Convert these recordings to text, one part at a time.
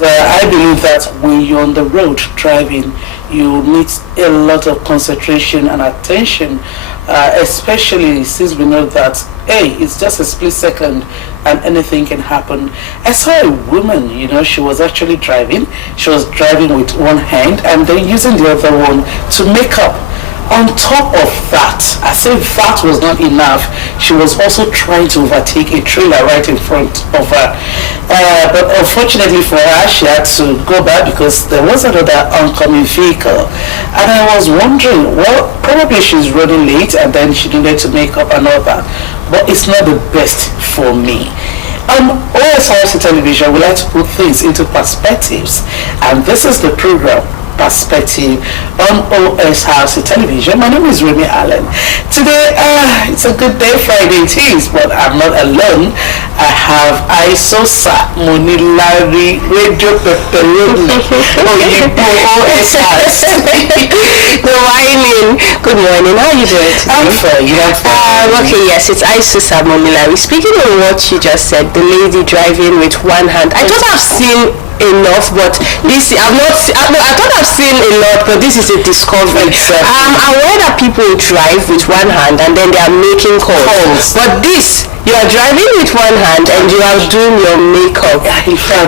I believe that when you're on the road driving, you need a lot of concentration and attention, especially since we know that, hey, it's just a split second and anything can happen. I saw a woman, she was actually driving. She was driving with one hand and then using the other one to make up. On top of that, as if that was not enough, she was also trying to overtake a trailer right in front of her. But unfortunately for her, she had to go back because there was another oncoming vehicle. And I was wondering, well, probably she's running late and then she needed to make up and all that. But it's not the best for me. On Osrc television, we like to put things into perspectives. And this is the program, Perspective, on Osrc television. My name is Remy Allen. Today, it's a good day, Friday it is, but I'm not alone. I have Isosa Monilari Radio Pepperoni Osrc. Good morning. How are you doing today? I'm fine. Okay, yes, it's Isosa Monilari. Speaking of what you just said, the lady driving with one hand, I thought I've seen enough, but this I thought I've seen a lot, but this is a discovery. Exactly. I'm aware that people drive with one hand and then they are making calls. But this, you are driving with one hand and you are doing your makeup.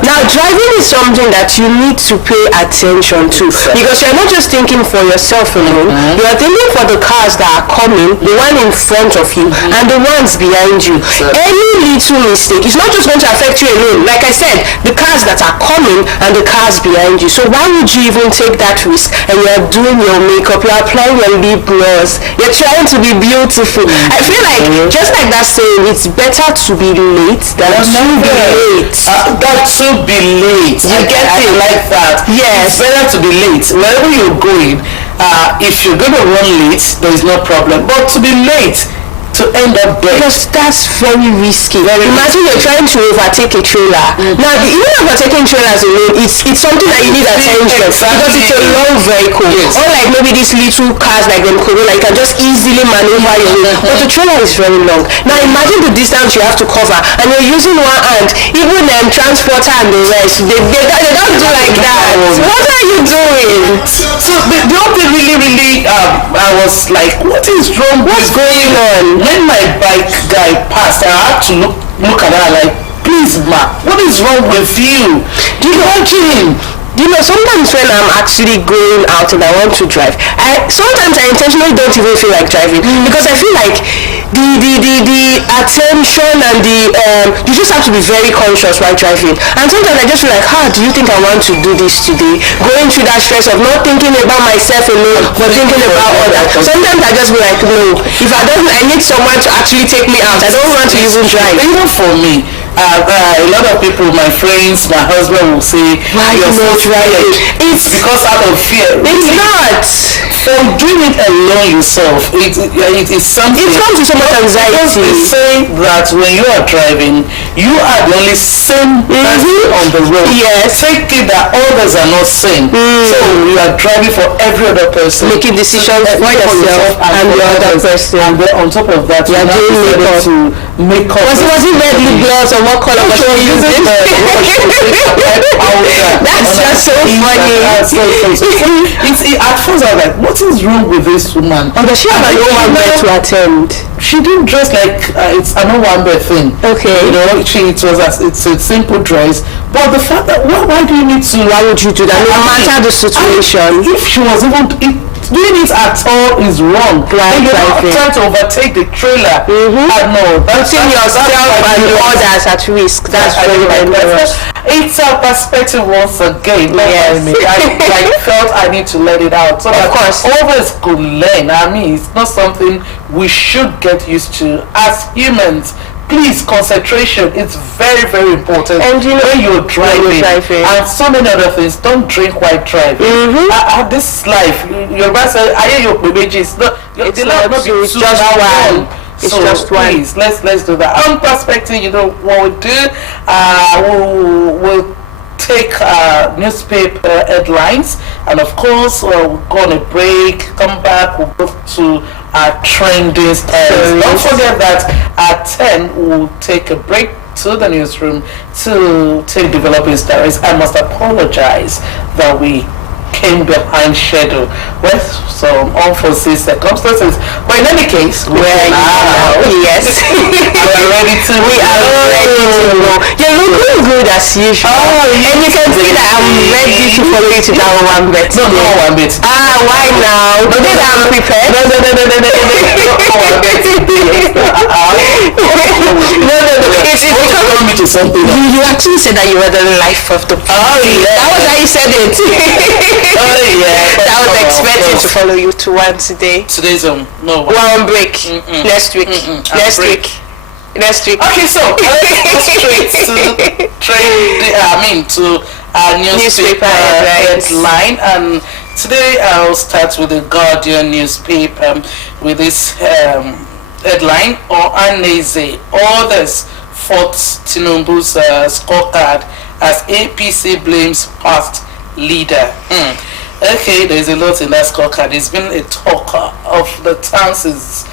Now, driving is something that you need to pay attention to, because you're not just thinking for yourself alone. You are thinking for the cars that are coming, the one in front of you and the ones behind you. Any little mistake, it's not just going to affect you alone. Like I said, the cars that are coming and the cars behind you. So why would you even take that risk? And you're doing your makeup, you're applying your lip gloss, you're trying to be beautiful. I feel like, just like that saying, it's better to be late than to be late. To be late. You get it like that. Yes. It's better to be late. Wherever you're going, if you're going to run late, there is no problem. But to be late, to end up dead. Because that's very risky. Imagine you're trying to overtake a trailer. Now, even overtaking trailers alone, it's something that you need attention. Because it's a long vehicle. Unlike maybe these little cars like them Corolla, you can just easily maneuver your way. But the trailer is very long. Now, imagine the distance you have to cover, and you're using one hand. Even transporter and the rest, they don't do like that. What are you doing? So the whole thing really, I was like, what is wrong? What's going on? When my bike guy passed, I had to look at her like, please, ma, what is wrong with you? Do you want him? Sometimes when I'm actually going out and I want to drive, sometimes I intentionally don't even feel like driving, because I feel like the attention and you just have to be very conscious while driving. And sometimes I just feel like, do you think I want to do this today? Going through that stress of not thinking about myself alone, but thinking about others. Sometimes I just be like, no, if I need someone to actually take me out. I don't want to even drive. Even for me, a lot of people, my friends, my husband will say, why you're not driving? It's because out of fear. It's not. For doing it alone yourself, it is something. It comes with so much anxiety. They say that when you are driving, you are the only sane person on the road. Yes. Take it that others are not sane. So you are driving for every other person, making decisions for yourself and the other person. And then on top of that, you are doing makeup to make up. Was it red lip gloss or what color was she using? That's just so funny. At first I was like, what is wrong with this woman? Does she have an one to attend? She didn't dress like it's an one-bed thing. Okay. It's a simple dress. But the fact that why do you need to? Why would you do that? No matter the situation. If she was even doing it at all is wrong. Trying to overtake the trailer. No, that's putting yourself and others at risk. That's very dangerous. It's a perspective once again. Yes. I felt I need to let it out. So of course, others could learn. I mean, it's not something we should get used to as humans. Please, concentration, it's very, very important. And when you're driving, and so many other things, don't drink while driving. This life, your boss said, I hear your privileges. It's just one. It's just one. Please, let's do that. On perspective, what we do, we'll take newspaper headlines, and of course we'll go on a break, come back, we'll go to our trending stories. Don't forget that at 10 we'll take a break. to the newsroom to take developing stories. I must apologize that we came behind schedule with some unforeseen circumstances. But in any case, we are now. Yes. We're ready to We are ready to go. You're looking good as usual. Oh, yes. And you can see that I'm ready to follow you to that one bit. No, no one bit. Why now? No, that I'm prepared. No. It's because me to something. You actually said that you were the life of the party. Oh yeah. That was how you said it. Oh yeah. I was expecting to follow you to one today. Today's no one break. Next week. Next week. Okay, so let's go straight to our newspaper headline, and today I'll start with the Guardian newspaper with this headline: or Aneze others fought Tinubu's scorecard as APC blames past leader. Okay, there's a lot in that scorecard. It's been a talk of the town since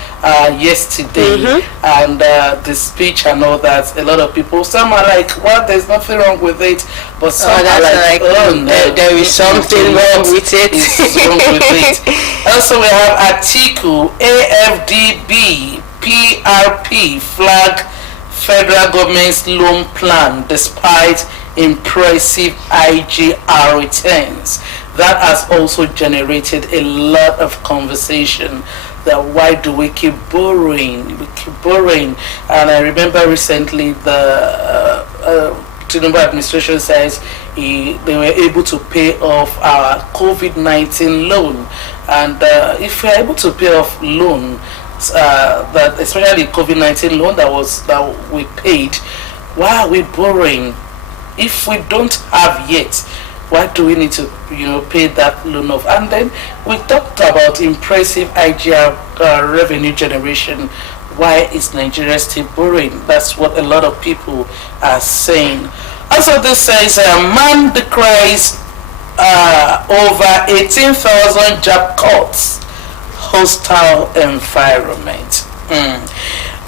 yesterday, and the speech and all that. A lot of people, some are like, well, there's nothing wrong with it, but some are like, oh no, there is something wrong with it. Wrong with it. Also, we have Atiku, AFDB, PRP flag federal government's loan plan despite impressive IGR returns. That has also generated a lot of conversation. That why do we keep borrowing? We keep borrowing. And I remember recently the Tinubu administration says they were able to pay off our COVID-19 loan. And if we're able to pay off loan, that especially COVID-19 loan that we paid, why are we borrowing? If we don't have yet, why do we need to pay that loan off? And then we talked about impressive IGR revenue generation. Why is Nigeria still borrowing? That's what a lot of people are saying. Also, this says man decries over 18,000 job cuts, hostile environment.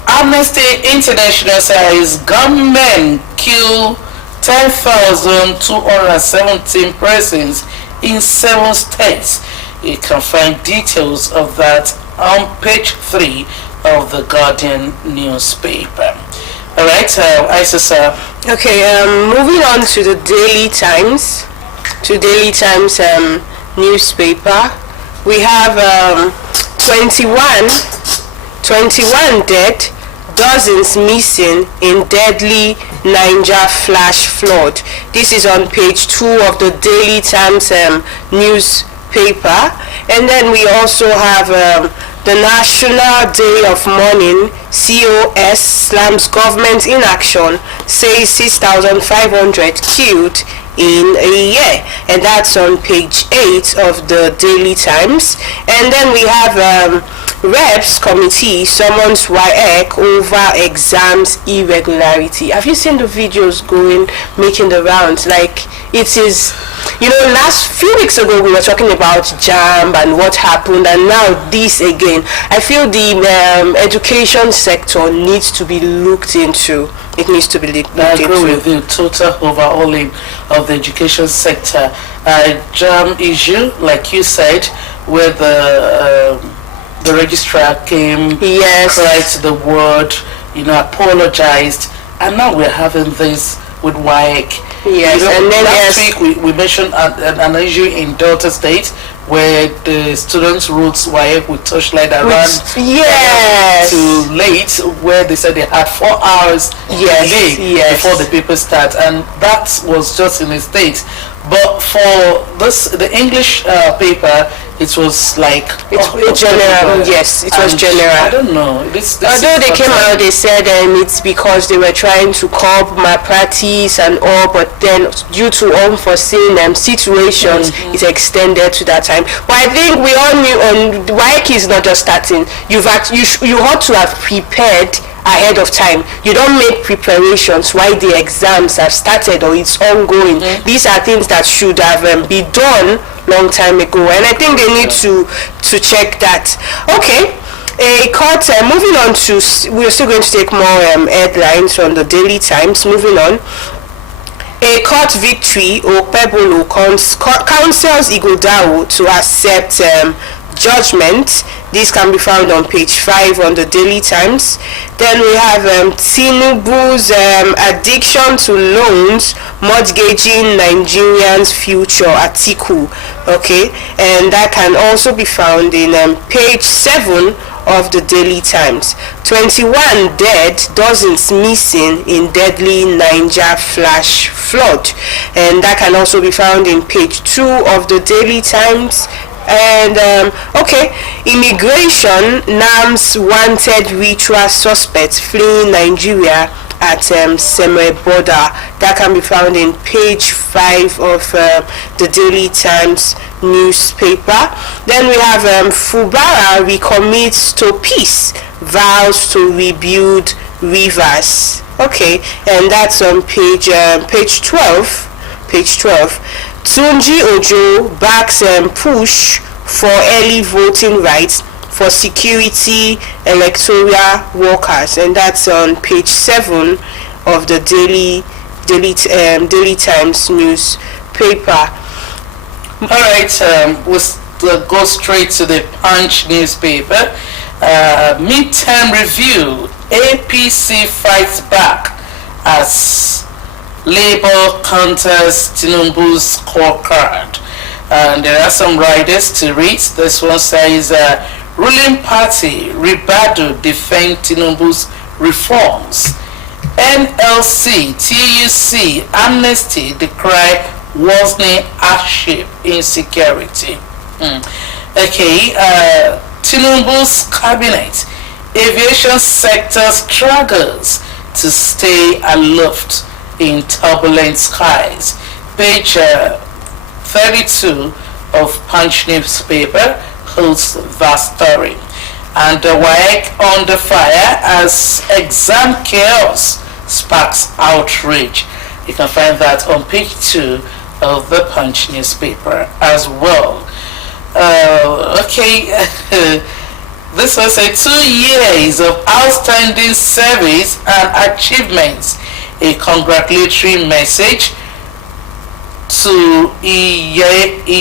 Amnesty International says gunmen kill 10,217 persons in 7 states. You can find details of that on page 3 of the Guardian newspaper. Alright, Isis. Okay, moving on to the Daily Times. Newspaper. We have 21 dead, dozens missing in deadly Niger flash flood. This is on page 2 of the Daily Times newspaper. And then we also have the National Day of Mourning. COS slams government inaction, says 6,500 killed in a year, and that's on page 8 of the Daily Times. And then we have Reps Committee summons WAEC over exams irregularity. Have you seen the videos making the rounds? Like, it is, last few weeks ago we were talking about JAMB and what happened, and now this again. I feel the education sector needs to be looked into. It needs to be looked into. I agree with you. Total overhauling of the education sector. JAMB issue, like you said, where the registrar came, cried the word, apologized, and now we're having this with WAEC. Yes, and then last week we mentioned an issue in Delta State where the students wrote WAEC with torchlight that ran too late, where they said they had 4 hours delay before the paper start, and that was just in a state. But for the English paper, it was like general. Yes, it was general. I don't know. Although they came out, they said it's because they were trying to curb malpractice and all, but then due to unforeseen situations, it extended to that time. But I think we all knew WAEC is not just starting. You ought to have prepared ahead of time. You don't make preparations while the exams have started or it's ongoing. These are things that should have been done long time ago, and I think they need to check that. Okay, A court, moving on to, we're still going to take more headlines from the Daily Times. Moving on. A court victory, Okpebholo counsels Ighodalo to accept judgment. This can be found on page 5 on the Daily Times. Then we have Tinubu's addiction to loans mortgaging Nigerians' future, Atiku. Okay, and that can also be found in page 7 of the Daily Times. 21 dead, dozens missing in deadly Niger flash flood, and that can also be found in page 2 of the Daily Times. And okay, immigration NAM's wanted ritual suspects fleeing Nigeria at Semre border. That can be found in page 5 of the Daily Times newspaper. Then we have Fubara recommits to peace, vows to rebuild rivers. Okay, and that's on page 12. Page 12. Tunji Ojo backs push for early voting rights for security electoral workers, and that's on page 7 of the Daily Times newspaper. All right, we'll go straight to the Punch newspaper. Midterm review: APC fights back as Labour counters Tinubu's scorecard. And there are some riders to read. This one says, ruling party Ribadu defend Tinubu's reforms. NLC, TUC, Amnesty decry worsening hardship insecurity. Okay, Tinubu's cabinet, aviation sector struggles to stay aloft in turbulent skies. Page 32 of Punch newspaper holds that story. And WAEC under fire as exam chaos sparks outrage. You can find that on page 2 of the Punch newspaper as well. Okay, this was 2 years of outstanding service and achievements. A congratulatory message to Iyelawe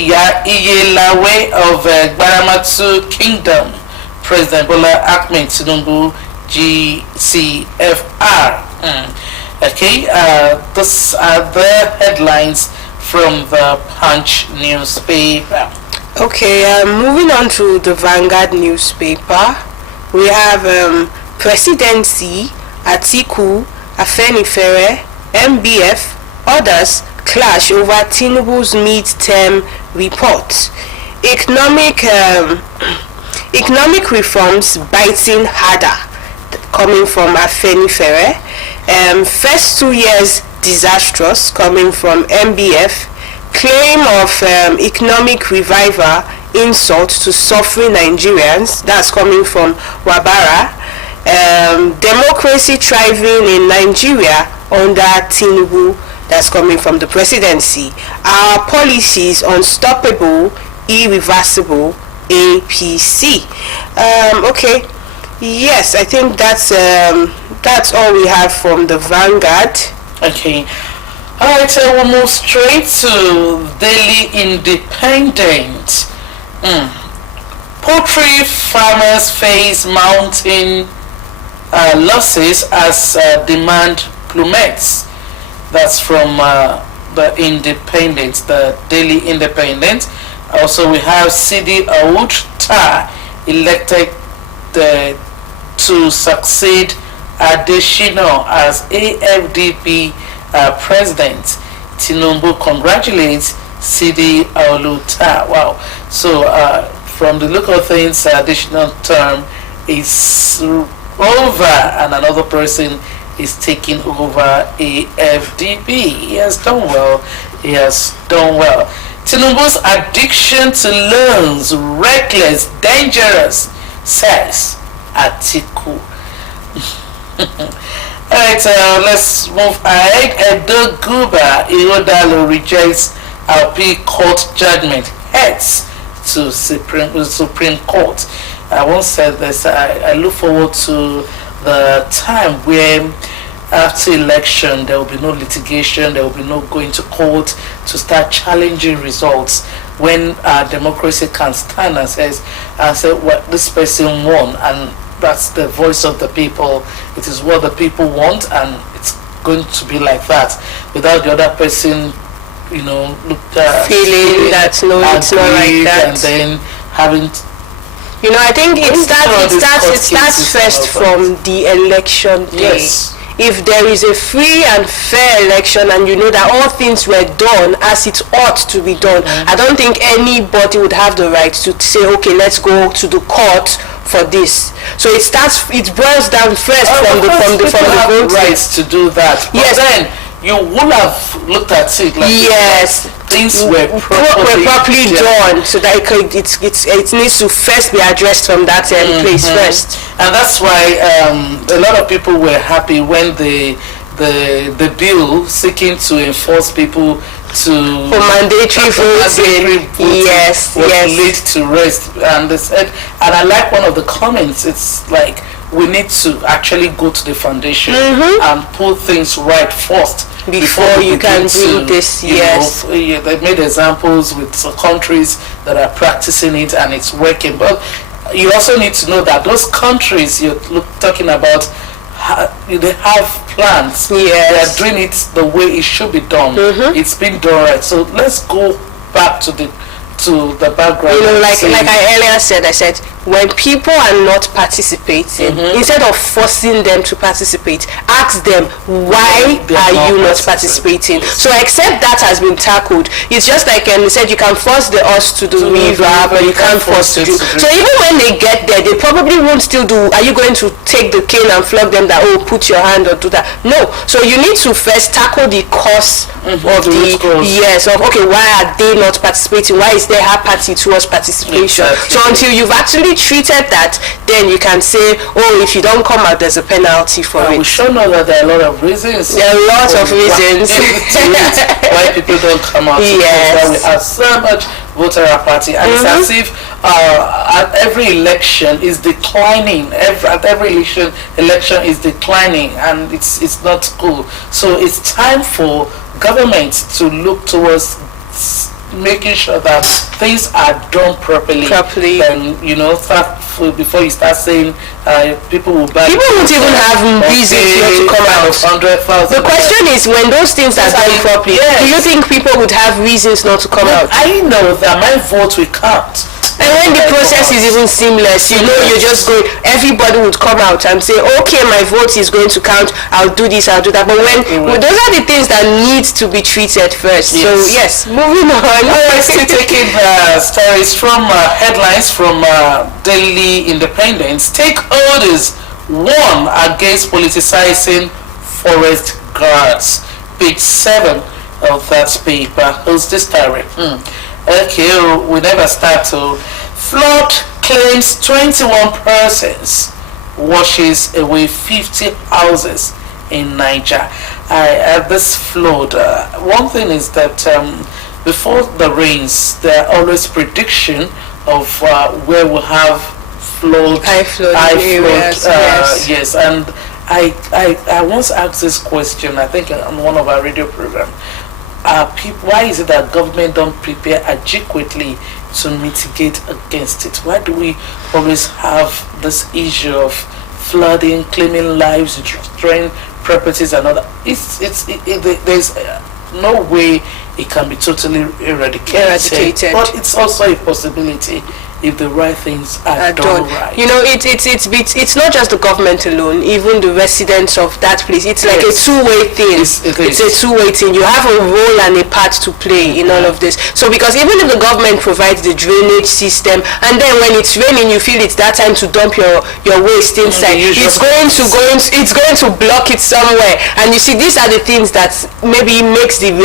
of Gbaramatu Kingdom, President Bola Ahmed Tinubu, GCFR. Okay, these are the headlines from the Punch newspaper. Okay, moving on to the Vanguard newspaper, we have Presidency, Atiku, Afenifere, MBF, others clash over Tinubu's mid-term report. Economic reforms biting harder, coming from Afenifere. First 2 years disastrous, coming from MBF. Claim of economic revival insult to suffering Nigerians, that's coming from Wabara. Democracy thriving in Nigeria under Tinubu, that's coming from the presidency. Our policies unstoppable, irreversible, APC. Okay, yes, I think that's all we have from the Vanguard. Okay, all right, so we'll move straight to Daily Independent. Poultry farmers face mounting losses as demand plummets. That's from the Independent, the Daily Independent. Also, we have Sidi Aoud Tar elected to succeed Adesina as AFDP president. Tinubu congratulates Sidi Aoud Tar. Wow. So, from the look of things, additional term is over and another person is taking over AFDP. He has done well. He has done well. Tinubu's addiction to loans, reckless, dangerous, says Atiku. Alright, let's move ahead. Edo Guba, Ighodalo rejects LP court judgment, heads to Supreme Court. I once said this. I look forward to the time where after election there will be no litigation, there will be no going to court to start challenging results, when democracy can stand and say, well, this person won, and that's the voice of the people. It is what the people want, and it's going to be like that, without the other person, feeling that no, it's not like that, and then having. I think it starts first from the election day. Yes. If there is a free and fair election, and you know that all things were done as it ought to be done, I don't think anybody would have the right to say, okay, let's go to the court for this. So it boils down first from the vote. Rights to do that. But yes. Then you would have looked at it like, yes, things were properly done, so that it needs to first be addressed from that place first. And that's why a lot of people were happy when the bill seeking to enforce people for mandatory voting was laid to rest. And they said, and I like one of the comments, it's like, we need to actually go to the foundation and put things right first before you can do this. Yes, they made examples with countries that are practicing it and it's working. But you also need to know that those countries you're talking about, they have plans. Yes, they are doing it the way it should be done. It's been done right. So let's go back to the background. Like I earlier said, I said, when people are not participating, instead of forcing them to participate, ask them, why are you not participating? So except that has been tackled. It's just like they said, you can force the horse to the river, but you can't force it to. So even when they get there, they probably won't still do, are you going to take the cane and flog them that, oh, put your hand or do that? No. So you need to first tackle the cause of okay, why are they not participating? Why is there apathy towards participation? Exactly. So until you've actually treated that, then you can say, oh, if you don't come out, there's a penalty for it. We sure know that there are a lot of reasons. There are lots of reasons why people don't come out. Yes. We have so much voter apathy, and it's as if at every election is declining. At every election is declining, and it's not cool. So it's time for government to look towards making sure that things are done properly. And before you start saying people will buy. People won't even have reasons not to come out. 100,000. The question is, when those things are done properly, do you think people would have reasons not to come out? I know that my vote will count. And when the process is even seamless, you're just going, everybody would come out and say, okay, my vote is going to count, I'll do this, I'll do that. But those are the things that need to be treated first. Yes. So yes, moving on. Alright, still taking stories from headlines from Daily Independence. Stakeholders warn against politicizing forest guards. Page 7 of that paper. Who's this story? Okay, we never start to. Flood claims 21 persons, washes away 50 houses in Niger. At this flood, one thing is that before the rains, there are always prediction of where we have high flood areas. Yes, and I once asked this question, I think on one of our radio programs. Why is it that government don't prepare adequately to mitigate against it? Why do we always have this issue of flooding, claiming lives, destroying properties and all that? There's no way it can be totally eradicated. But it's also a possibility if the right things are done right. It's not just the government alone, even the residents of that place. It's like a two-way thing. It's a two-way thing. You have a role and a part to play in all of this. So because even if the government provides the drainage system, and then when it's raining, you feel it's that time to dump your waste inside, it's going to block it somewhere. And you see, these are the things that maybe makes the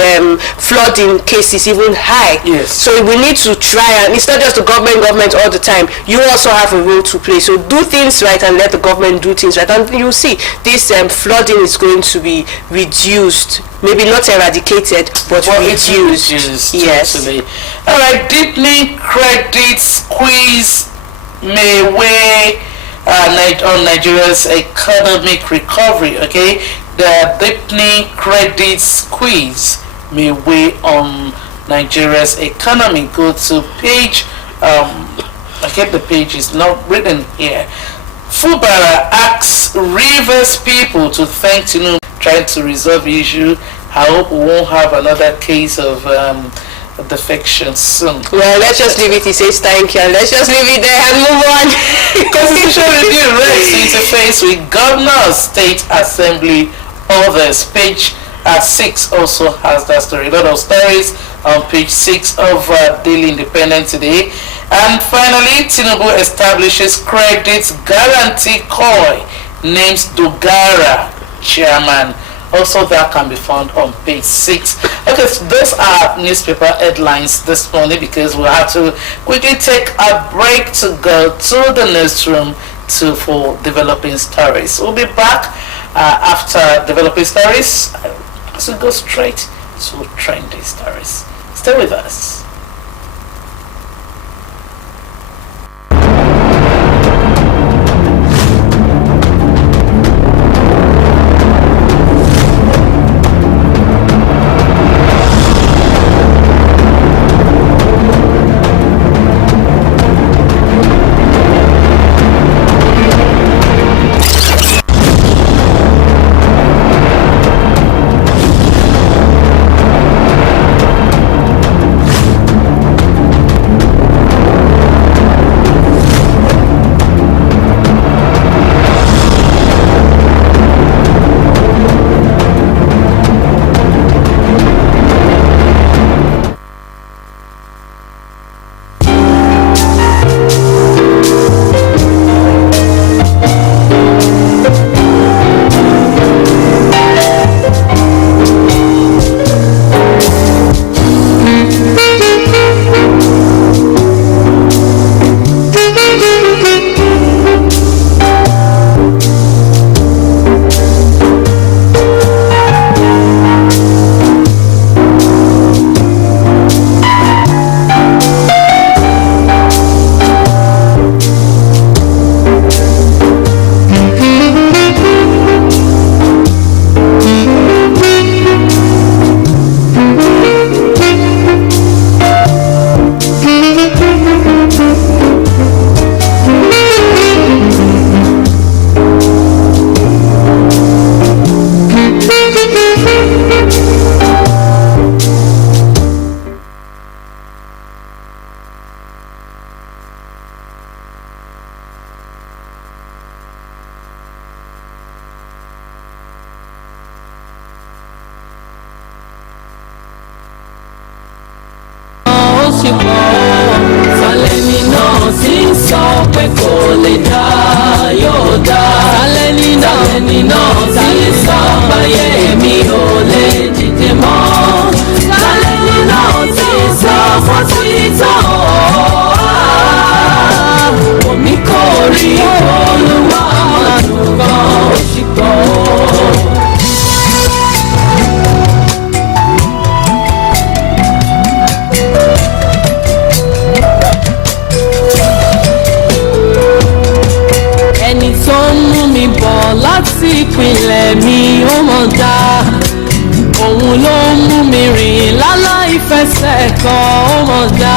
flooding cases even high. Yes. So we need to try, and it's not just the government all the time. You also have a role to play. So do things right and let the government do things right, and you'll see this flooding is going to be reduced. Maybe not eradicated, but reduced. Yes. Totally. All right. Deepening credit squeeze may weigh on Nigeria's economic recovery. Okay, the deepening credit squeeze may weigh on Nigeria's economy. Go to page. Okay, the page is not written here. Fubara asks Rivers people to thank Tinubu trying to resolve the issue. I hope we won't have another case of defection soon. Well, let's just leave it. He says thank you. Let's just leave it there and move on. Constitution review rests to interface with governors, state assembly, others. Page 6 also has that story. A lot of stories on page 6 of Daily Independent today. And finally, Tinubu establishes credit guarantee COI, names Dogara chairman. Also, that can be found on page 6. Okay, so those are newspaper headlines this morning, because we'll have to quickly take a break to go to the newsroom for developing stories. We'll be back after developing stories. So go straight to trending stories. Stay with us. òun ló ń mú mi rìn láláì fẹsẹ̀ kọ ó mọ̀ dá